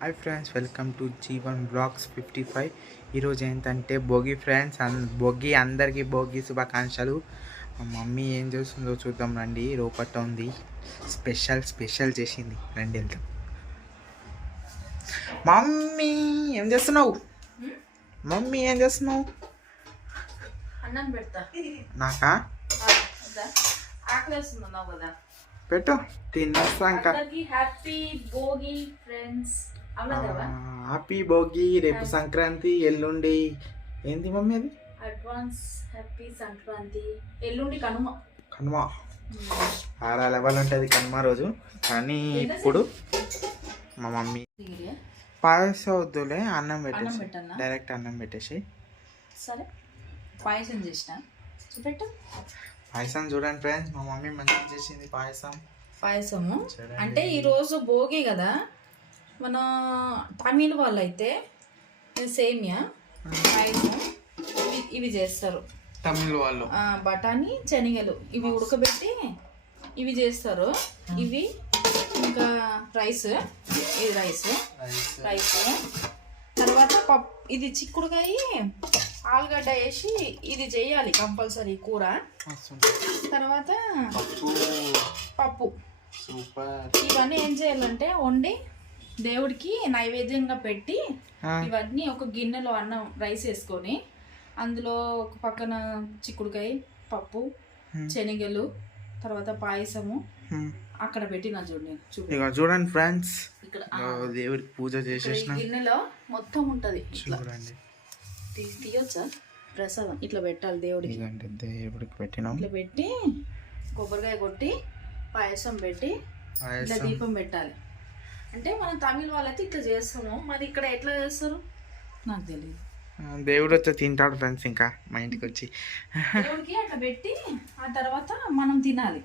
Hi friends, welcome to Jeevan blogs 55. ఈరోజు ఏంటంటే Bhogi friends. Bhogi అందరికీ భోగి శుభాకాంక్షలు. మా మమ్మీ ఏం చేస్తుందో చూద్దాం రండి. రోపట్ట ఉంది, స్పెషల్ చేసింది. రండి వెళ్దాం. మమ్మీ ఏం చేస్తున్నావు? మమ్మీ ఏం చేస్తున్నావు? అన్నం పెడతా. నాకా? ఆకలేస్తున్నావు కదా, పెట్టు, తినేస్తా. ఇంకా happy Bhogi friends. Happy Bhogi. రేపు సంక్రాంతి, ఎల్లుండి ఏంటి మమ్మీ అది? Advance happy Sankranti. ఎల్లుండి కనుమ. కనుమ ఆరా లెవెల్ ఉంటుంది కనుమ రోజు. కానీ ఇప్పుడు మా మమ్మీ పాయసం వద్దులే, అన్నం పెట్టేసి డైరెక్ట్ అన్నం పెట్టేసి. సరే, పాయసం చేసిన చూపెట్టు. పాయసం చూడండి ఫ్రెండ్స్, మా మమ్మీ మంచిగా చేసింది పాయసము. అంటే ఈరోజు భోగి కదా, మన తమిళ వాళ్ళు అయితే సేమియా పాయసం ఇవి చేస్తారు. తమిళ వాళ్ళు బఠానీ శనగలు ఇవి ఉడకబెట్టి ఇవి చేస్తారు. ఇవి ఇంకా రైస్, ఇది రైస్ తర్వాత పప్పు, ఇది చిక్కుడుకాయ ఆలుగడ్డ వేసి ఇది చేయాలి కంపల్సరీ కూర. తర్వాత పప్పు. ఇవన్నీ ఏం చేయాలంటే వండి దేవుడికి నైవేద్యంగా పెట్టి, ఇవన్నీ ఒక గిన్నెలో అన్నం రైస్ వేసుకొని అందులో ఒక పక్కన చిక్కుడుకాయ పప్పు శనగలు తర్వాత పాయసము అక్కడ పెట్టిన చూడండి ఫ్రెండ్స్. ఇక్కడ దేవుడికి పూజ చేసేసిన గిన్నెలో మొత్తం ఉంటది. చూడండి, తీయొచ్చా? ప్రసాదం ఇట్లా పెట్టాలి దేవుడికి. దేవుడికి పెట్టినాం. ఇట్లా పెట్టి కొబ్బరికాయ కొట్టి పాయసం పెట్టి ఇట్లా దీపం పెట్టాలి. అంటే మనం తమిళ వాళ్ళైతే ఇట్లా చేస్తాము, మరి ఇక్కడ ఎట్లా చేస్తారు నాకు తెలియదు. దేవుడు వచ్చి తింటాడు ఫ్రెండ్స్, ఇంకా మా ఇంటికి వచ్చి దేవుడికి అట్లా పెట్టి ఆ తర్వాత మనం తినాలి,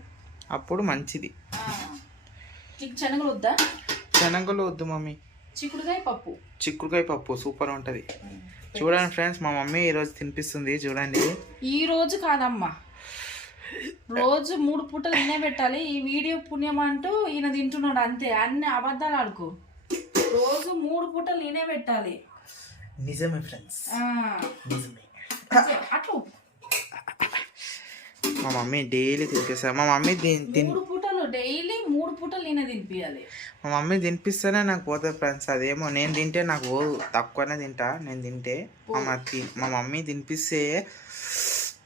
అప్పుడు మంచిది. నీకు శనగలు వద్దా? శనగలు వద్దు మమ్మీ. చిక్కుడుకాయ పప్పు సూపర్ ఉంటది. చూడండి ఫ్రెండ్స్, మా మమ్మీ ఈరోజు తినిపిస్తుంది. చూడండి, ఈ రోజు కాదమ్మా, రోజు 3 పూటలు తినే పెట్టాలి. ఈ వీడియో పుణ్యం అంటూ ఈయన తింటున్నాడు అంతే, అన్ని అబద్ధాలు ఆడుకో. రోజు 3 పూటలు తినే పెట్టాలి. నిజమే ఫ్రెండ్స్, నిజమే. అట్లా మా మమ్మీ డైలీ తినిపిస్తారు. మా మమ్మీ 3 పూటలు డైలీ 3 పూటలు నేనే తినిపించాలి. మా మమ్మీ తినిపిస్తేనే నాకు పోతుంది ఫ్రెండ్స్. అదేమో నేను తింటే నాకు పోదు, తక్కువనే తింటా. నేను తింటే మా మమ్మీ తినిపిస్తే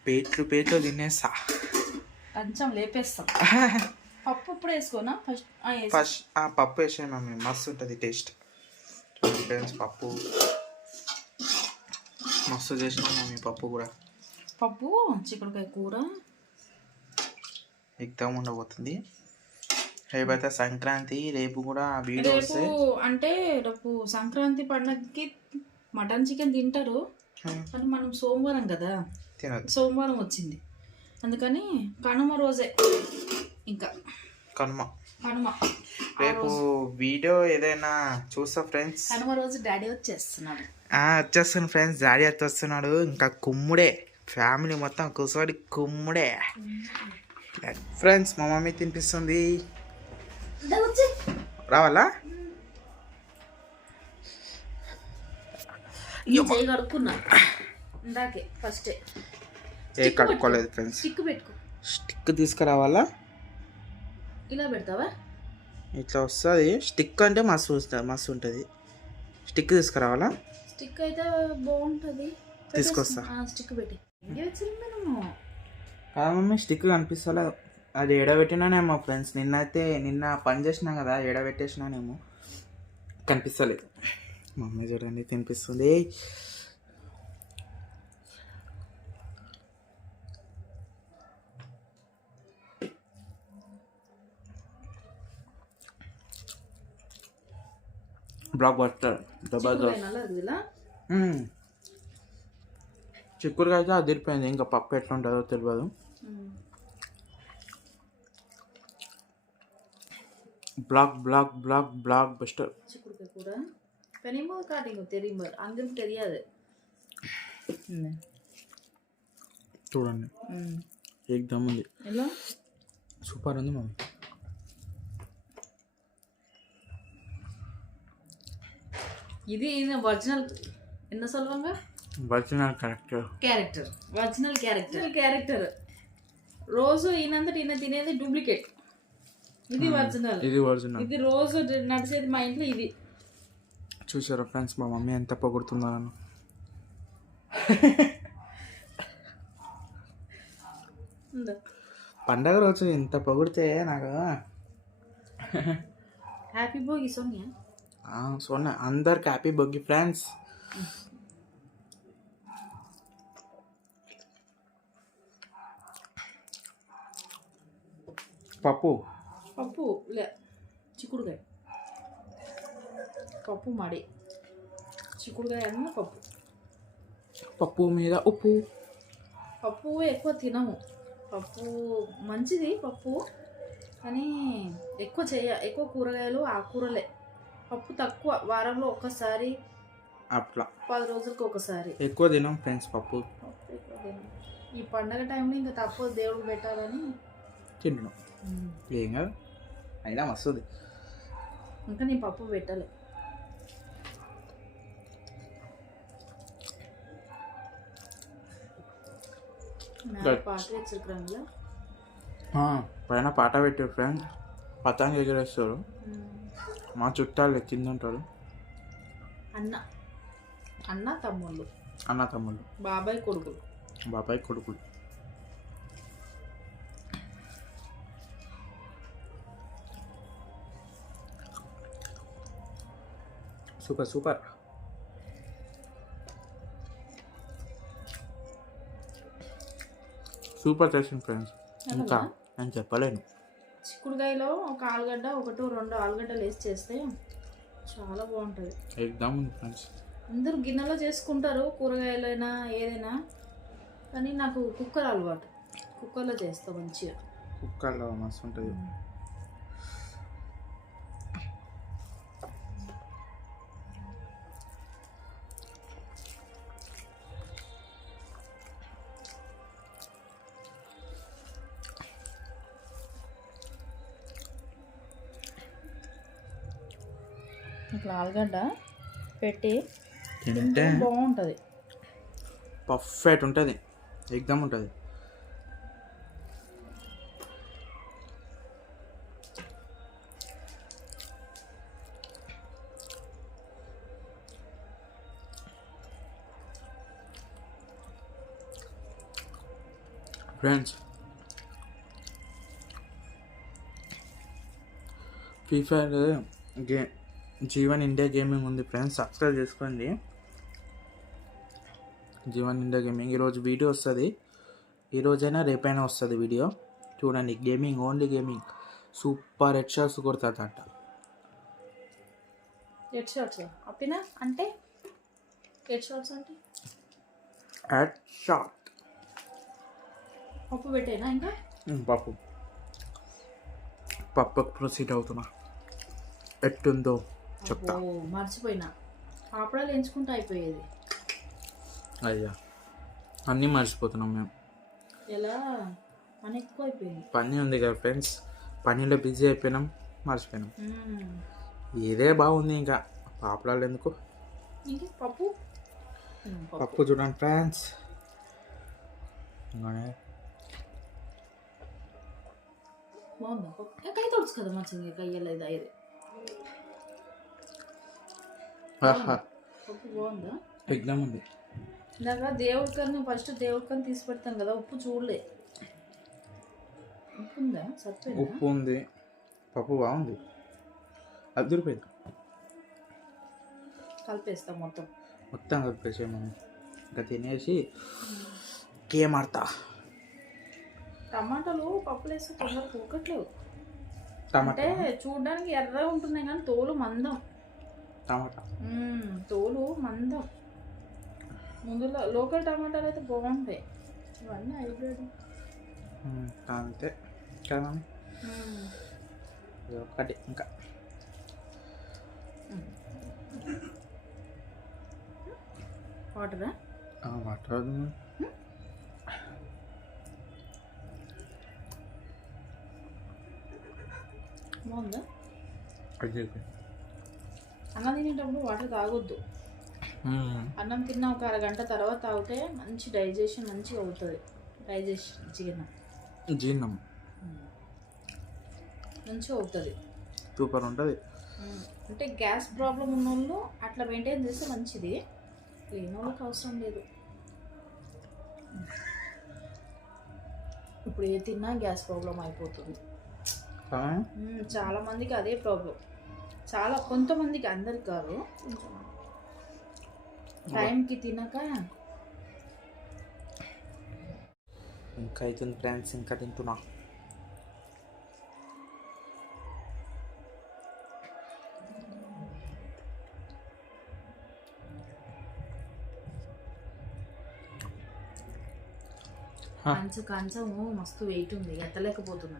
పేట్లు తినేస్తా, కొంచెం లేపేస్తాం. పప్పు ఇప్పుడు వేసుకోనా? ఫస్ట్ పప్పు వేసాను మమ్మీ, మస్తు ఉంటుంది టేస్ట్. ఫ్రెండ్స్, పప్పు మస్తు చేసిన మమ్మీ. పప్పు కూడా, పప్పు చిక్కుడుకాయ కూర ఎగ్దం ఉండబోతుంది. రేపైతే సంక్రాంతి, రేపు కూడా వీడియో వస్తాయి. అంటే రేపు సంక్రాంతి పండగకి మటన్ చికెన్ తింటారు, కానీ మనం సోమవారం కదా తినదు. సోమవారం వచ్చింది అందుకని కనుమ రోజే, ఇంకా కనుమ రేపు వీడియో ఏదైనా చూస్తా ఫ్రెండ్స్. కనుమ రోజు డాడీ వచ్చేస్తున్నాడు. వచ్చేస్తాను ఫ్రెండ్స్, డాడీ వస్తున్నాడు. ఇంకా కుమ్ముడే, ఫ్యామిలీ మొత్తం కూర్చోడి కుమ్ముడే ఫ్రెండ్స్. మా మమ్మీ తినిపిస్తుంది. రావాలా? ఏ కడుక్కోలేదు ఫ్రెండ్స్. స్టిక్ తీసుకురావాలా? ఇలా పెడతావా? ఇట్లా వస్తుంది. స్టిక్ అంటే మస్తు ఉంటుంది. స్టిక్ తీసుకురావాలా? స్టిక్ అయితే బాగుంటుంది, తీసుకొస్తా. స్టిక్ పెట్టి కాదు మమ్మీ, స్టిక్ కనిపిస్తలేదు. అది ఎడబెట్టినానేమో ఫ్రెండ్స్. నిన్న పని చేసినా కదా, ఎడబెట్టేసినానేమో, కనిపిస్తలేదు. మమ్మీ చూడండి తినిపిస్తుంది. బ్లాక్ బస్టర్ చిక్కుడుగా అయితే అదిరిపోయింది. ఇంకా పప్పు ఎట్లా ఉంటుందో తెలియదు. బ్లాక్ బస్టర్ చిక్కుడుకాయ కూర పెనిమో కాటింగ్ தெரியுமா అందరికి తెలియదు. చూడండి, ఏకదమ్ ఉంది. ఎలా సూపర్ ఉంది మమ్మీ. ఇది ఒరిజినల్ ఎన్న సొల్వంగా ఒరిజినల్ క్యారెక్టర్ ఒరిజినల్ క్యారెక్టర్ రోజు ఈయనంతటి ఈయన తినేది డూప్లికేట్. ఇది ఒరిజినల్. ఇది రోజు నడిచేది మా ఇంట్లో. ఇది చూసారా ఫ్రెండ్స్ మా మమ్మీ ఎంత పొగుడుతుందో నన్ను. పండగ రోజు ఎంత పొగిడితే నాకు హ్యాపీ భోగి సోనియా. సోనియా అందరికి హ్యాపీ భోగి ఫ్రెండ్స్. పప్పు లే చిక్కుడుకాయ పప్పు మడి చిక్కుడుకాయ అన్న పప్పు మీద ఉప్పు. పప్పు ఎక్కువ తినము. పప్పు మంచిది పప్పు, కానీ ఎక్కువ కూరగాయలు ఆకుకూరలే. పప్పు తక్కువ, వారంలో ఒక్కసారి అట్లా 10 రోజులకు ఒకసారి. ఎక్కువ తినం ఫ్రెండ్స్ పప్పు. ఎక్కువ తినం. ఈ పండగ టైంలో ఇంకా తప్పదు దేవుడికి పెట్టాలని తింటున్నాం. ఏం కాదు అయినా వస్తుంది. ఇంకా నేను పప్పు పెట్టాలి. పాట వెచ్చిருக்கிறாங்களா? పైన పాట పెట్టారు ఫ్రెండ్స్, పతంగి ఎగరేస్తారు. మా చుట్టాలు కింద ఉంటారు. అన్న తమ్ముళ్ళు బాబాయ్ కొడుకులు. సూపర్ చేసింది ఫ్రెండ్స్. ఇంకా నేను చెప్పలేను. చిక్కుడుకాయలో ఒక ఆలుగడ్డ, 1-2 ఆలుగడ్డలు వేసి చేస్తే చాలా బాగుంటుంది. ఎగ్దాం ఫ్రెండ్స్. అందరూ గిన్నెలో చేసుకుంటారు కూరగాయలైనా ఏదైనా, కానీ నాకు కుక్కర్ అలవాటు. కుక్కర్లో చేస్తా మంచిగా. కుక్కర్లో మస్తు ఉంటుంది. ఇట్లా ఆలుగడ్డ పెట్టి తింటే బాగుంటుంది. పర్ఫెక్ట్ ఉంటుంది, ఎగ్దమ్ ఉంటుంది. Friends free fire Jeevan India gaming ఉంది ఫ్రెండ్స్, సబ్స్క్రైబ్ చేసుకోండి. జీవన్ ఇండియా గేమింగ్ ఈరోజు వీడియో వస్తుంది. ఈరోజైనా రేపైనా వస్తుంది వీడియో. చూడండి, gaming, only gaming. Super head shots కొడతాదంట. హెడ్ షాట్స్ అప్పినా అంటే హెడ్ షాట్స్ అంటే హెడ్ షాట్. పప్పు పెట్టేనా ఇంకా? పప్పుకు ప్రొసీడ్ అవుతున్నా. ఎట్టుందో చెప్తా. మర్చిపోయినా, పాపడాలు ఎంచుకుంటూ అయిపోయేది. అయ్యా, అన్నీ మర్చిపోతున్నాం మేము. ఎలా పని ఎక్కువ అయిపోయింది. పని ఉంది కదా ఫ్రెండ్స్, పనిలో బిజీ అయిపోయినాం, మర్చిపోయినాం. ఇదే బాగుంది. ఇంకా పాపడాలు ఎందుకు? పప్పు చూడండి ఫ్రెండ్స్. బాగుందా పప్పు? కై తోడుచు కదా మంచిగా, కయ్యలేదు అయ్యేది. పప్పు బాగుందా? ఎగ్జామ్ ఉంది. ఇందాక ఫస్ట్ దేవుడికని తీసి పెడతాను కదా, ఉప్పు చూడలే. ఉప్పు ఉందా? సరిపోయిందా? ఉప్పు ఉంది. పప్పు బాగుంది. అదిరిపోయింది. కలిపేస్తాం మొత్తం కలిపేసాము. ఇంకా తినేసి గేమ్ ఆడతా. టమాటాలు పప్పులు వేస్తే తొందరగా ఉడకట్లేవు. అంటే చూడడానికి ఎర్రగా ఉంటున్నాయి కానీ తోలు మందం. తోలు మందం. ముందులో లోకల్ టమాటాలు అయితే బాగుంటాయి, ఇవన్నీ హైబ్రిడ్. అంతే కదా ఒకటి. ఇంకా వాటరా? వాటర్ బాగుందా? అన్నం తినేటప్పుడు వాటర్ తాగొద్దు. అన్నం తిన్న ఒక అరగంట తర్వాత తాగితే మంచి డైజెషన్ మంచిగా అవుతుంది. జీర్ణం మంచిగా అవుతుంది, సూపర్ ఉంటుంది. అంటే గ్యాస్ ప్రాబ్లం ఉన్న వాళ్ళు అట్లా మెయింటైన్ చేస్తే మంచిది, లేని వాళ్ళకి అవసరం లేదు. ఇప్పుడు ఏ తిన్నా గ్యాస్ ప్రాబ్లం అయిపోతుంది. చాలా మందికి అదే ప్రాబ్లం, చాలా కొంతమందికి, అందరికి కాదు. టైంకి తినక ఇంకా అవుతుంది ఫ్రెండ్స్, ఇంకా తింటున్నా. కంచము మస్తు వెయిట్ ఉంది, ఎత్తలేకపోతున్నా.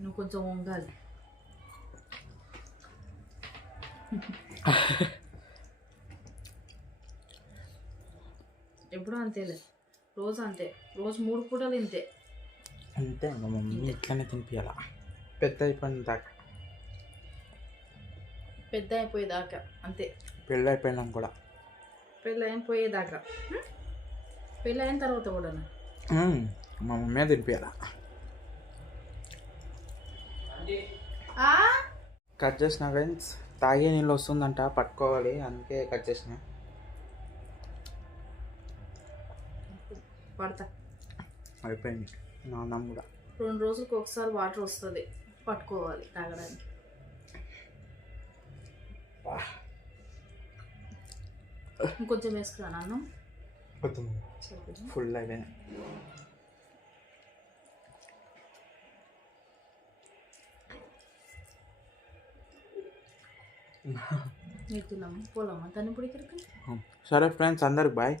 నువ్వు కొంచెం వంగాలి. ఎప్పుడు అంతేలే, రోజు అంతే, రోజు 3 పూటలు ఇంతే. అంతే ఇంకా మమ్మీ ఇట్లానే తినిపించాల పెద్ద అయిపోయిన దాకా, పెద్ద అయిపోయేదాకా అంతే. పెళ్ళి అయిపోయినాక కూడా, పెళ్ళి అయిపోయేదాకా, పెళ్ళి అయిన తర్వాత కూడా మా మమ్మీ తినిపించాల. కట్ చేసిన ఫ్రెండ్స్, తాగే నీళ్ళు వస్తుందంట, పట్టుకోవాలి, అందుకే కట్ చేసిన. పడతా అయిపోయింది నా అన్నం కూడా. 2 రోజులకు ఒకసారి వాటర్ వస్తుంది, పట్టుకోవాలి తాగడానికి. ఇంకొంచెం వేసుకున్నాను అన్నం, ఫుల్ అయిపోయినాయి. నీకు తిన్నాము పోలామా దాన్ని ఇప్పుడు ఇక్కడికి. సరే ఫ్రెండ్స్, అందరికి బాయ్.